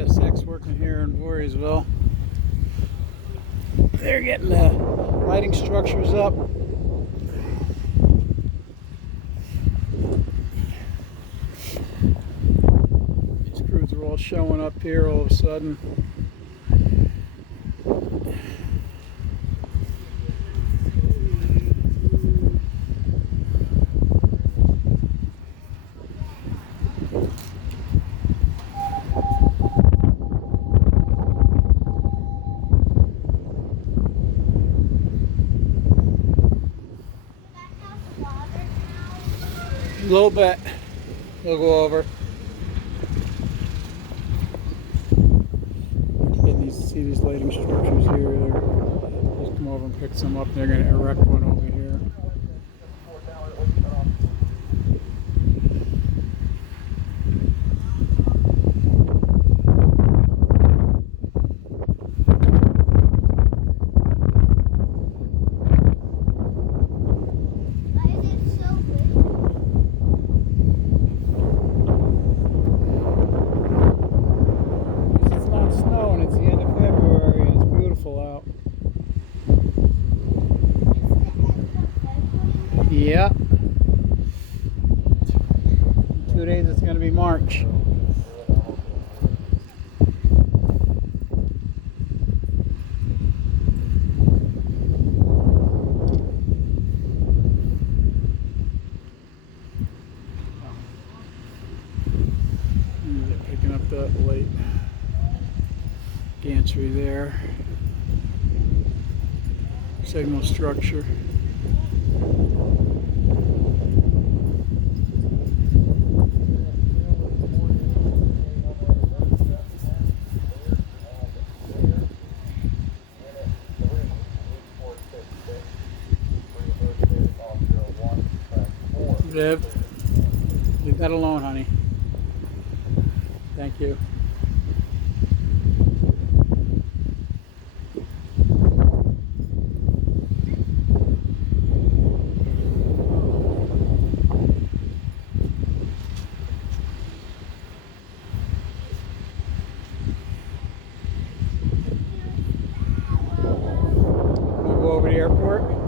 CSX working here in Voorheesville. They're getting the lighting structures up. These crews are all showing up here all of a sudden. A little bit. We'll go over. See these lighting structures here. Just come over and pick some up. They're going to erect one over here. Yeah. 2 days it's going to be March. Picking up that light gantry there. Signal structure. Viv, leave that alone, honey. Thank you. We'll go over to the airport.